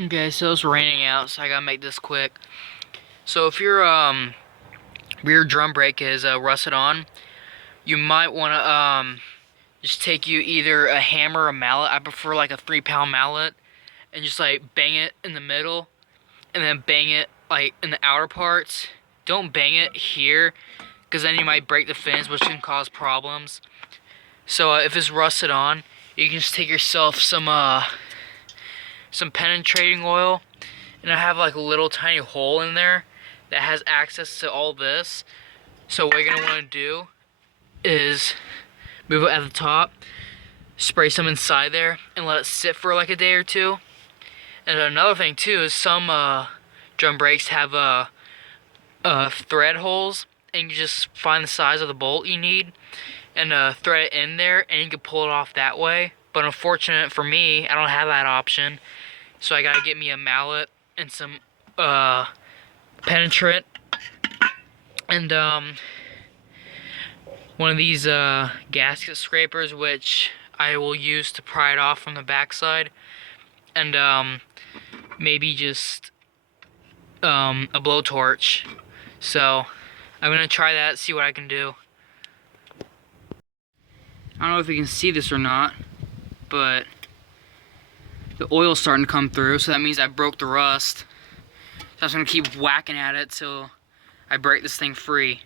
Okay, so it's raining out, so I gotta make this quick. So if your rear drum brake is rusted on, you might wanna just take you either a hammer or a mallet. I prefer like a 3-pound mallet, and just like bang it in the middle, and then bang it like in the outer parts. Don't bang it here, because then you might break the fins, which can cause problems. So if it's rusted on, you can just take yourself some penetrating oil, and I have like a little tiny hole in there that has access to all this. So what you're gonna want to do is move it at the top, spray some inside there, and let it sit for like a day or two. And another thing too is some drum brakes have thread holes, and you can just find the size of the bolt you need and thread it in there, and you can pull it off that way. But unfortunate for me, I don't have that option, so I gotta get me a mallet and some penetrant and one of these gasket scrapers, which I will use to pry it off from the backside, and maybe just a blowtorch. So I'm gonna try that, see what I can do. I don't know if you can see this or not, but the oil's starting to come through, so that means I broke the rust. So I'm just gonna keep whacking at it till I break this thing free.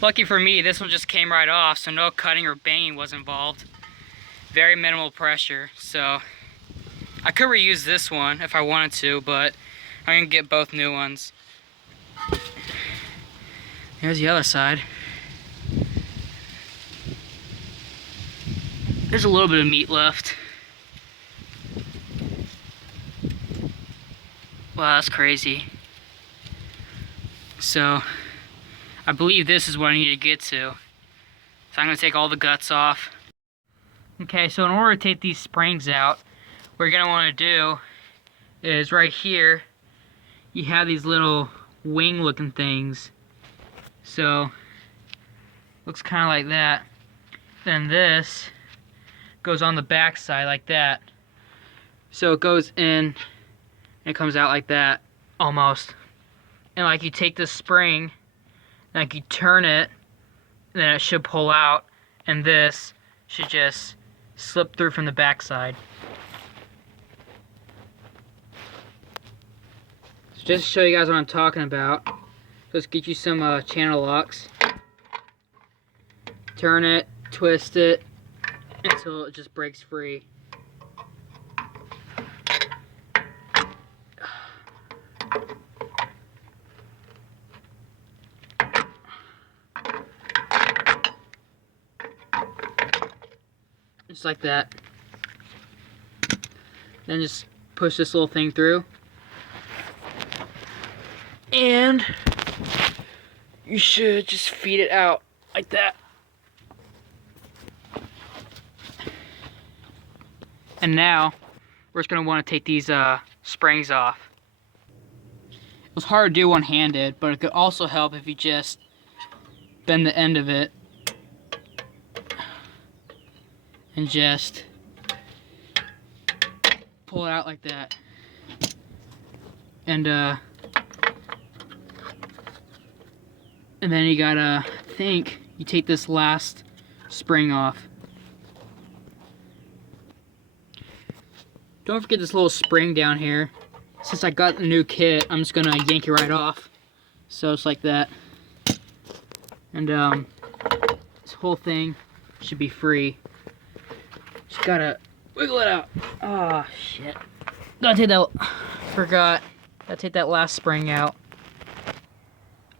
Lucky for me, this one just came right off, so no cutting or banging was involved. Very minimal pressure, so I could reuse this one if I wanted to, but I'm gonna get both new ones. Here's the other side. There's a little bit of meat left. Wow, that's crazy. So, I believe this is what I need to get to. So I'm gonna take all the guts off. Okay, so in order to take these springs out, what you're gonna wanna do is right here, you have these little wing looking things. So, looks kinda like that. Then this goes on the back side like that. So it goes in, and it comes out like that, almost. And like you take this spring, like you turn it, then it should pull out, and this should just slip through from the back side. So just to show you guys what I'm talking about, let's get you some channel locks. Turn it, twist it, until it just breaks free. Just like that. Then just push this little thing through. And you should just feed it out like that. And now we're just gonna want to take these springs off. It was hard to do one-handed, but it could also help if you just bend the end of it and just pull it out like that. And then you gotta think you take this last spring off. Don't forget this little spring down here. Since I got the new kit, I'm just gonna yank it right off. So it's like that. And this whole thing should be free. Just gotta wiggle it out. Oh shit. Gotta take that, forgot. Gotta take that last spring out.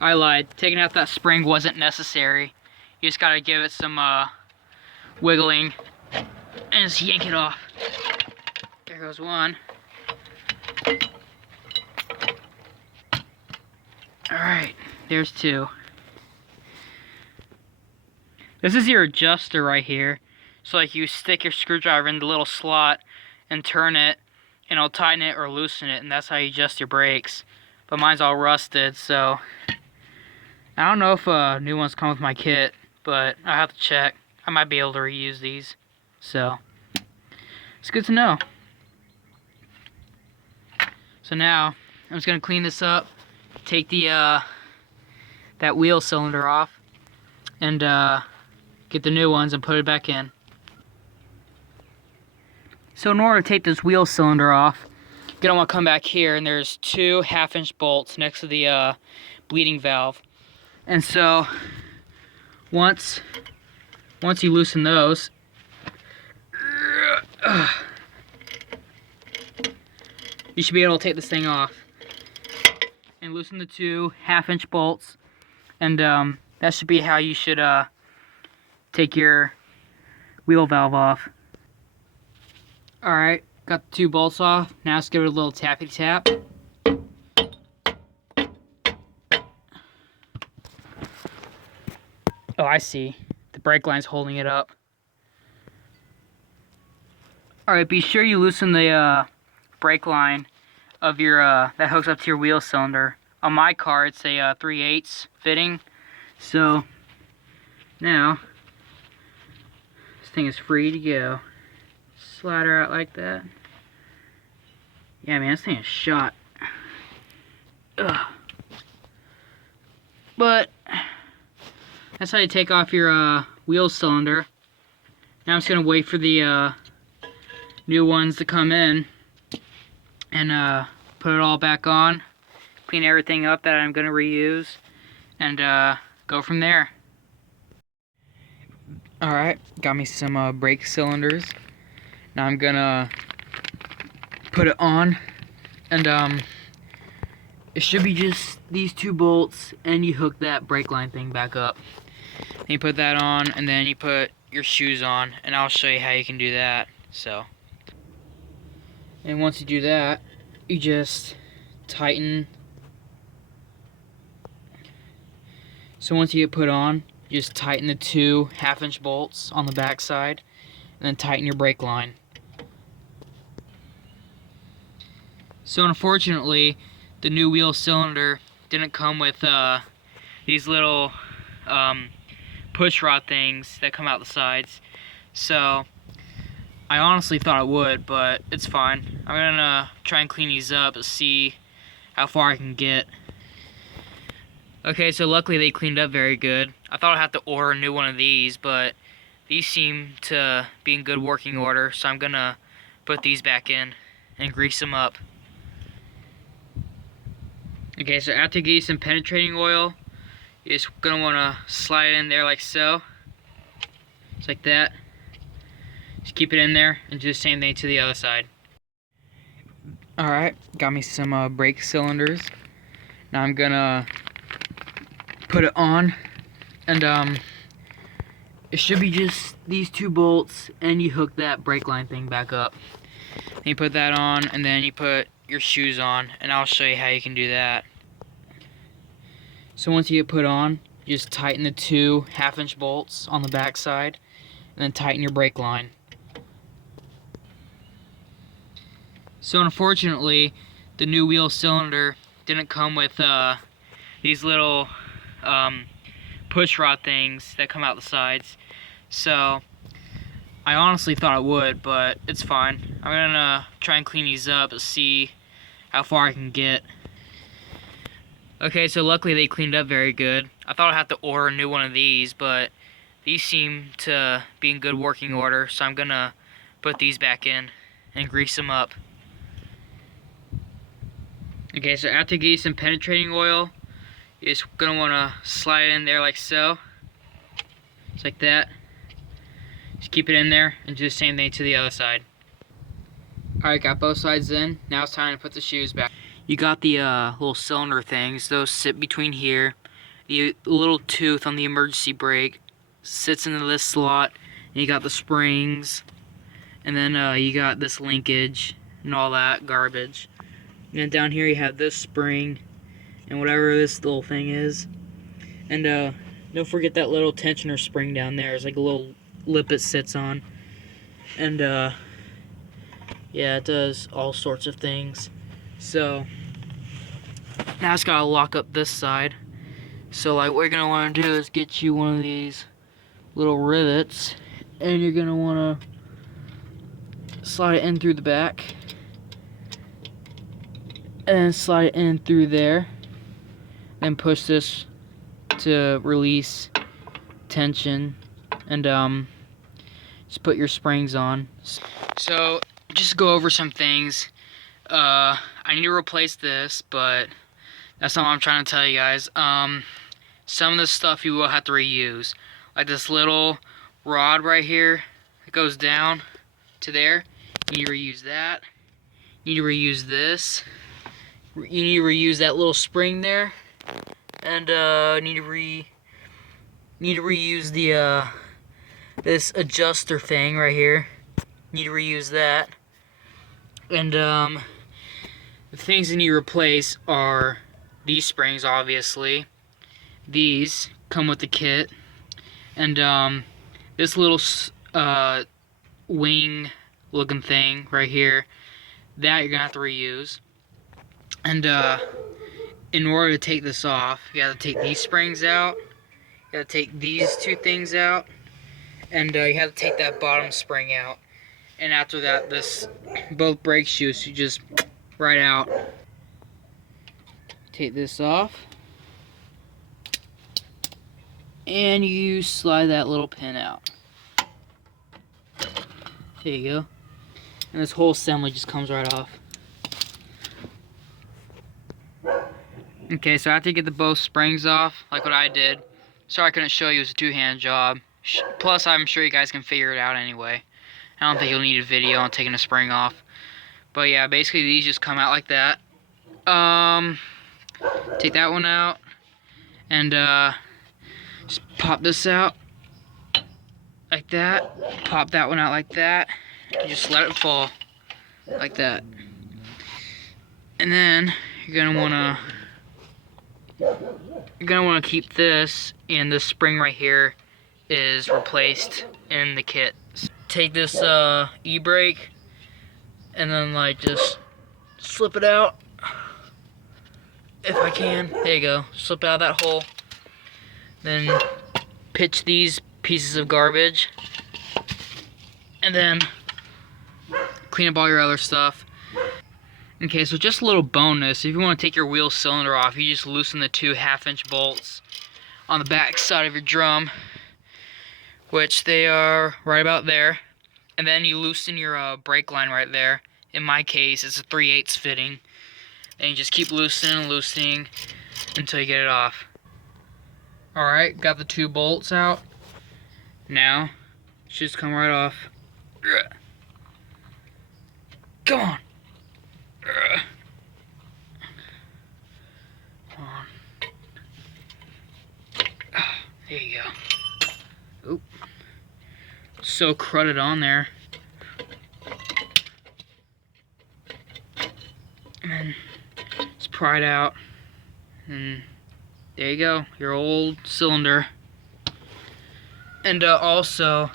I lied. Taking out that spring wasn't necessary. You just gotta give it some wiggling and just yank it off. There goes one. Alright, there's two. This is your adjuster right here. So like you stick your screwdriver in the little slot and turn it, and it'll tighten it or loosen it, and that's how you adjust your brakes. But mine's all rusted, so I don't know if new ones come with my kit, but I have to check. I might be able to reuse these, so it's good to know. So now I'm just gonna clean this up, take the that wheel cylinder off, and get the new ones and put it back in. So in order to take this wheel cylinder off, you're gonna want to come back here, and there's 2 half-inch bolts next to the bleeding valve. And so once you loosen those, you should be able to take this thing off and loosen the 2 half-inch bolts, and that should be how you should take your wheel valve off. Alright, got the 2 bolts off. Now let's give it a little tappy tap. Oh, I see. The brake line's holding it up. Alright, be sure you loosen the brake line of your that hooks up to your wheel cylinder. On my car, it's a 3/8 fitting. So now this thing is free to go. Slide her out like that. Yeah, man, this thing is shot. Ugh. But that's how you take off your wheel cylinder. Now I'm just gonna wait for the new ones to come in and put it all back on, clean everything up that I'm gonna reuse, and go from there. Alright, got me some brake cylinders. Now I'm gonna put it on, and it should be just these 2 bolts, and you hook that brake line thing back up. Then you put that on, and then you put your shoes on, and I'll show you how you can do that. So, and once you do that, you just tighten. So once you get put on, you just tighten the 2 half-inch bolts on the back side, and then tighten your brake line. So unfortunately, the new wheel cylinder didn't come with these little push rod things that come out the sides. So I honestly thought it would, but it's fine. I'm gonna try and clean these up and see how far I can get. Okay, so luckily they cleaned up very good. I thought I'd have to order a new one of these, but these seem to be in good working order, so I'm gonna put these back in and grease them up. Okay, so after you get some penetrating oil, you're just gonna wanna slide it in there like so. Just like that. Just keep it in there and do the same thing to the other side. Alright, got me some brake cylinders. Now I'm gonna put it on, and it should be just these 2 bolts, and you hook that brake line thing back up. Then you put that on, and then you put your shoes on, and I'll show you how you can do that. So once you get put on, you just tighten the 2 half-inch bolts on the back side, and then tighten your brake line. So unfortunately, the new wheel cylinder didn't come with these little push rod things that come out the sides. So I honestly thought it would, but it's fine. I'm gonna try and clean these up and see how far I can get. Okay, so luckily they cleaned up very good. I thought I'd have to order a new one of these, but these seem to be in good working order, so I'm gonna put these back in and grease them up. Okay, so after you get some penetrating oil, you're just gonna wanna slide it in there like so. Just like that. Just keep it in there and do the same thing to the other side. Alright, got both sides in. Now it's time to put the shoes back. You got the little cylinder things. Those sit between here. The little tooth on the emergency brake sits into this slot. And you got the springs. And then you got this linkage and all that garbage. And then down here you have this spring and whatever this little thing is. And don't forget that little tensioner spring down there. It's like a little lip it sits on. And yeah, it does all sorts of things. So now it's gotta lock up this side. So like what you're gonna wanna do is get you one of these little rivets, and you're gonna wanna slide it in through the back. and then slide it in through there. Then push this to release tension, and just put your springs on. So just go over some things. I need to replace this, but that's not what I'm trying to tell you guys. Some of the stuff you will have to reuse, like this little rod right here that goes down to there. You need to reuse that. You need to reuse this. You need to reuse that little spring there, and need to reuse the this adjuster thing right here. Need to reuse that. And the things you need to replace are these springs, obviously. These come with the kit, and this little wing looking thing right here, that you're gonna have to reuse. And in order to take this off, you have to take these springs out, you have to take these two things out, and you have to take that bottom spring out. And after that, both brake shoes, you just right out. Take this off, and you slide that little pin out. There you go. And this whole assembly just comes right off. Okay, so after you get the both springs off, like what I did, sorry I couldn't show you, it was a two-hand job. Plus, I'm sure you guys can figure it out anyway. I don't think you'll need a video on taking a spring off. But yeah, basically these just come out like that. Take that one out, and just pop this out like that. Pop that one out like that. And just let it fall like that. And then you're gonna wanna keep this, and this spring right here is replaced in the kit. Take this e-brake, and then like just slip it out if I can. There you go. Slip out that hole. Then pitch these pieces of garbage, and then clean up all your other stuff. Okay, so just a little bonus, if you want to take your wheel cylinder off, you just loosen the two 1/2-inch bolts on the back side of your drum, which they are right about there. And then you loosen your brake line right there. In my case, it's a 3/8 fitting. And you just keep loosening and loosening until you get it off. Alright, got the two bolts out. Now, it should just come right off. Come on. Come on. There you go. Oop. So crudted on there. And then just pry it out. And there you go, your old cylinder. And also,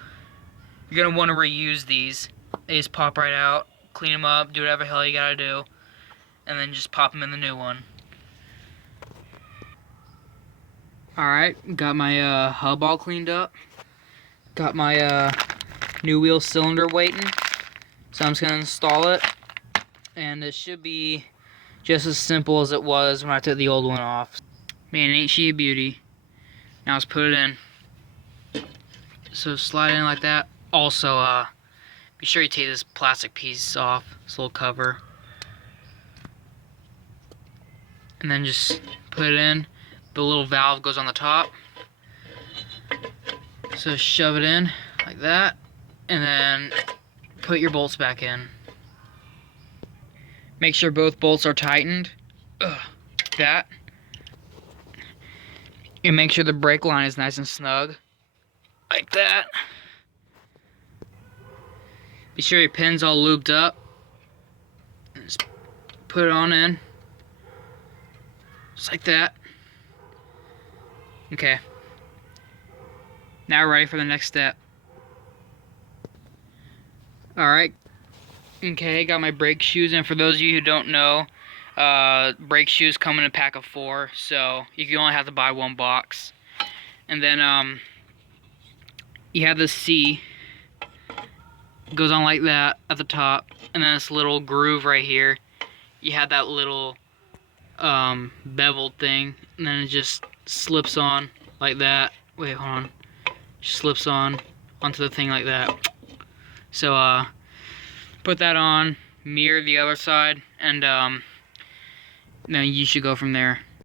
you're gonna want to reuse these. They just pop right out, clean them up, do whatever the hell you gotta do, and then just pop them in the new one. Alright, got my hub all cleaned up. Got my new wheel cylinder waiting. So I'm just gonna install it. And it should be just as simple as it was when I took the old one off. Man, ain't she a beauty. Now let's put it in. So slide it in like that. Also, be sure you take this plastic piece off, this little cover. And then just put it in. The little valve goes on the top. So shove it in like that. And then put your bolts back in. Make sure both bolts are tightened. Like that. And make sure the brake line is nice and snug. Like that. Be sure your pin's all lubed up. Just put it on in. Just like that. Okay. Now we're ready for the next step. Alright. Okay, got my brake shoes, and for those of you who don't know, brake shoes come in a pack of 4, so you only have to buy one box. And then you have this C, goes on like that at the top, and then this little groove right here. you have that little beveled thing, and then it just slips on like that. Wait, hold on. Slips on onto the thing like that. So put that on, mirror the other side, and then you should go from there.